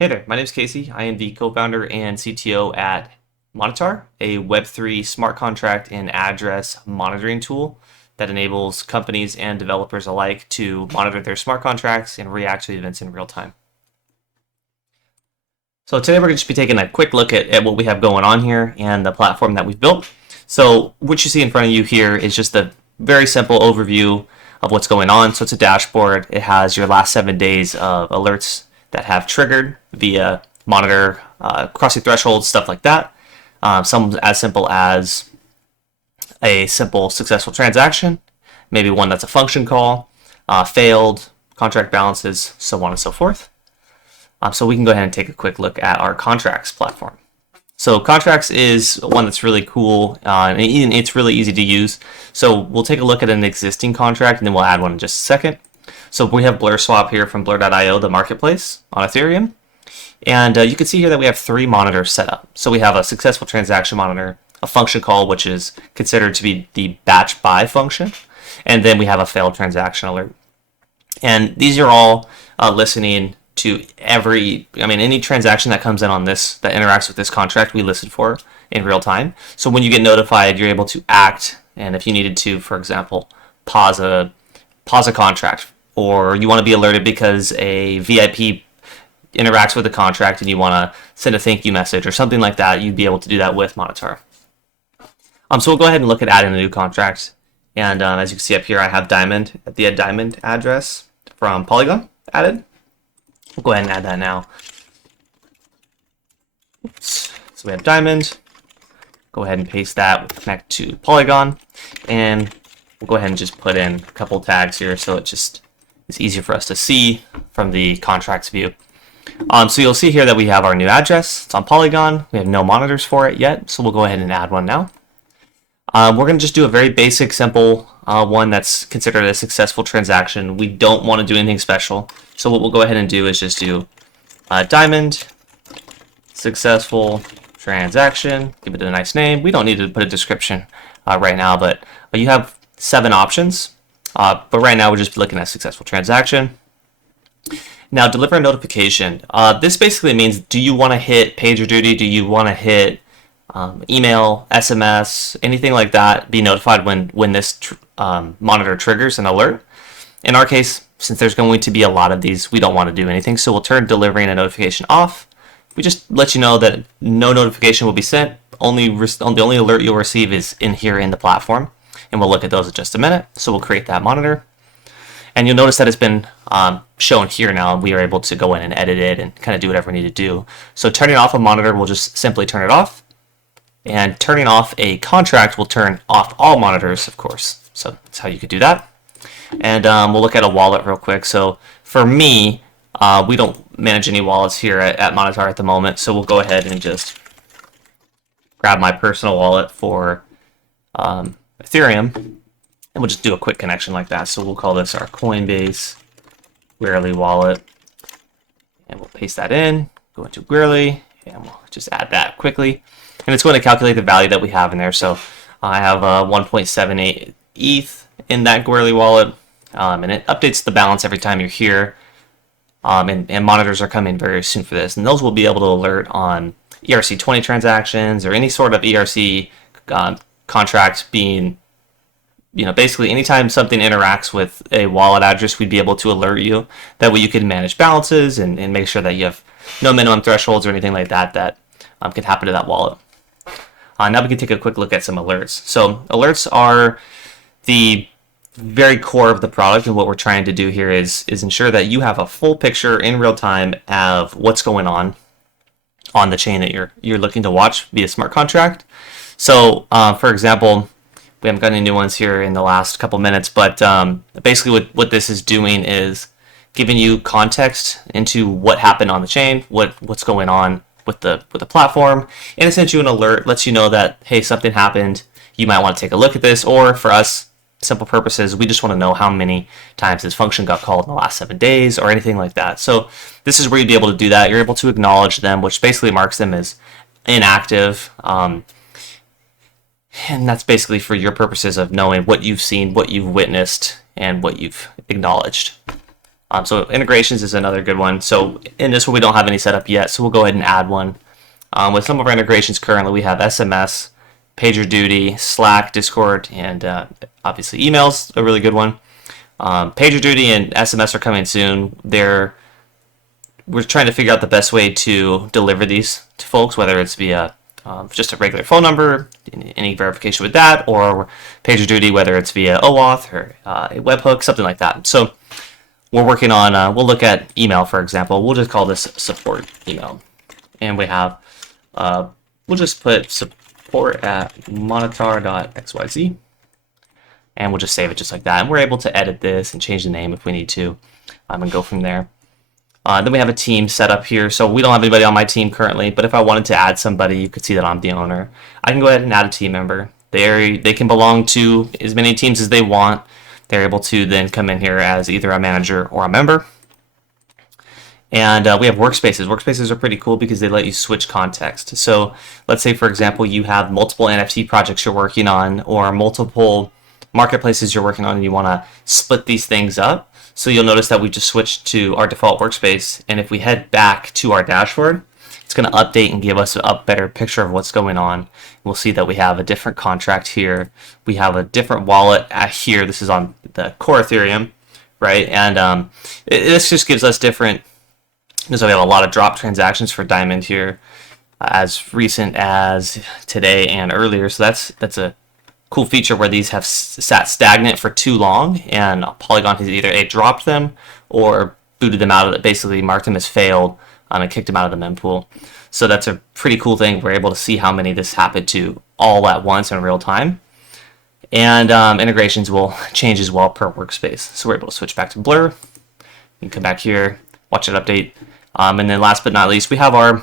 Hey there, my name is Casey. I am the co-founder and CTO at Monitaur, a Web3 smart contract and address monitoring tool that enables companies and developers alike to monitor their smart contracts and react to events in real time. So today we're going to just be taking a quick look at what we have going on here and the platform that we've built. So what you see in front of you here is just a very simple overview of what's going on. So it's a dashboard. It has your last 7 days of alerts that have triggered via monitor, crossing thresholds, stuff like that. Some as simple as a simple successful transaction, maybe one that's a function call, failed, contract balances, so on and so forth. So we can go ahead and take a quick look at our contracts platform. So contracts is one that's really cool, and it's really easy to use. So we'll take a look at an existing contract, and then we'll add one in just a second. So we have Blur Swap here from Blur.io, the marketplace on Ethereum. And you can see here that we have 3 monitors set up. So we have a successful transaction monitor, a function call, which is considered to be the batch buy function, and then we have a failed transaction alert. And these are all listening to any transaction that comes in on this, that interacts with this contract, we listen for in real time. So when you get notified, you're able to act, and if you needed to, for example, pause a contract, or you want to be alerted because a VIP interacts with the contract and you want to send a thank you message or something like that, you'd be able to do that with Monitaur. So we'll go ahead and look at adding a new contract. And as you can see up here, I have Diamond at the Diamond address from Polygon added. We'll go ahead and add that now. Oops. So we have Diamond. Go ahead and paste that. We'll connect to Polygon. And we'll go ahead and just put in a couple tags here so it's easier for us to see from the contracts view. So you'll see here that we have our new address. It's on Polygon. We have no monitors for it yet, so we'll go ahead and add one now. We're going to just do a very basic, simple one that's considered a successful transaction. We don't want to do anything special. So what we'll go ahead and do is just do Diamond, successful transaction, give it a nice name. We don't need to put a description right now, but you have 7 options. But right now we're just looking at successful transaction. Now, deliver a notification. This basically means, do you want to hit PagerDuty? Do you want to hit email, SMS, anything like that, be notified when this monitor triggers an alert? In our case, since there's going to be a lot of these, we don't want to do anything, so we'll turn delivering a notification off. We just let you know that no notification will be sent. The only alert you'll receive is in here in the platform, and we'll look at those in just a minute. So we'll create that monitor. And you'll notice that it's been shown here now. We are able to go in and edit it and kind of do whatever we need to do. So turning off a monitor, we'll just simply turn it off. And turning off a contract will turn off all monitors, of course. So that's how you could do that. And we'll look at a wallet real quick. So for me, we don't manage any wallets here at Monitaur at the moment. So we'll go ahead and just grab my personal wallet for Ethereum. And we'll just do a quick connection like that. So we'll call this our Coinbase Wearly wallet. And we'll paste that in, go into Wearly, and we'll just add that quickly. And it's going to calculate the value that we have in there. So I have 1.78 ETH in that Wearly wallet. And it updates the balance every time you're here. And monitors are coming very soon for this. And those will be able to alert on ERC20 transactions or any sort of ERC contract being, basically anytime something interacts with a wallet address, we'd be able to alert you. That way you can manage balances and make sure that you have no minimum thresholds or anything like that could happen to that wallet. Now we can take a quick look at some alerts. So alerts are the very core of the product, and what we're trying to do here is ensure that you have a full picture in real time of what's going on the chain that you're looking to watch via smart contract. So for example, we haven't got any new ones here in the last couple minutes, but basically what this is doing is giving you context into what happened on the chain, what's going on with the platform, and it sends you an alert, lets you know that, hey, something happened, you might want to take a look at this, or for us, simple purposes, we just want to know how many times this function got called in the last 7 days or anything like that. So this is where you'd be able to do that. You're able to acknowledge them, which basically marks them as inactive. And that's basically for your purposes of knowing what you've seen, what you've witnessed, and what you've acknowledged. So integrations is another good one. So in this one, we don't have any set up yet, so we'll go ahead and add one. With some of our integrations currently, we have SMS, PagerDuty, Slack, Discord, and obviously email's a really good one. PagerDuty and SMS are coming soon. We're trying to figure out the best way to deliver these to folks, whether it's via just a regular phone number, any verification with that, or PagerDuty, whether it's via OAuth or a webhook, something like that. So we're working on, we'll look at email, for example. We'll just call this support email. And we have, we'll just put support at monitaur.xyz. And we'll just save it just like that. And we're able to edit this and change the name if we need to, and go from there. Then we have a team set up here. So we don't have anybody on my team currently, but if I wanted to add somebody, you could see that I'm the owner. I can go ahead and add a team member. They can belong to as many teams as they want. They're able to then come in here as either a manager or a member. And we have workspaces. Workspaces are pretty cool because they let you switch context. So let's say, for example, you have multiple NFT projects you're working on or multiple marketplaces you're working on and you want to split these things up. So you'll notice that we just switched to our default workspace. And if we head back to our dashboard, it's going to update and give us a better picture of what's going on. We'll see that we have a different contract here. We have a different wallet here. This is on the core Ethereum, right? And this just gives us different. So we have a lot of drop transactions for Diamond here as recent as today and earlier. So that's a cool feature where these have sat stagnant for too long, and Polygon has either dropped them or booted them out of it, basically marked them as failed and kicked them out of the mempool. So that's a pretty cool thing. We're able to see how many this happened to all at once in real time. And integrations will change as well per workspace. So we're able to switch back to Blur. You can come back here, watch it update. And then last but not least, we have our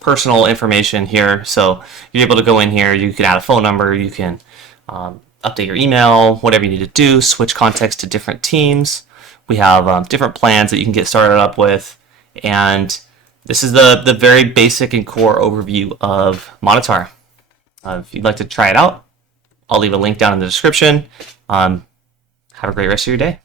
personal information here. So you're able to go in here, you can add a phone number, you can update your email, whatever you need to do, switch context to different teams. We have different plans that you can get started up with. And this is the very basic and core overview of Monitaur. If you'd like to try it out, I'll leave a link down in the description. Have a great rest of your day.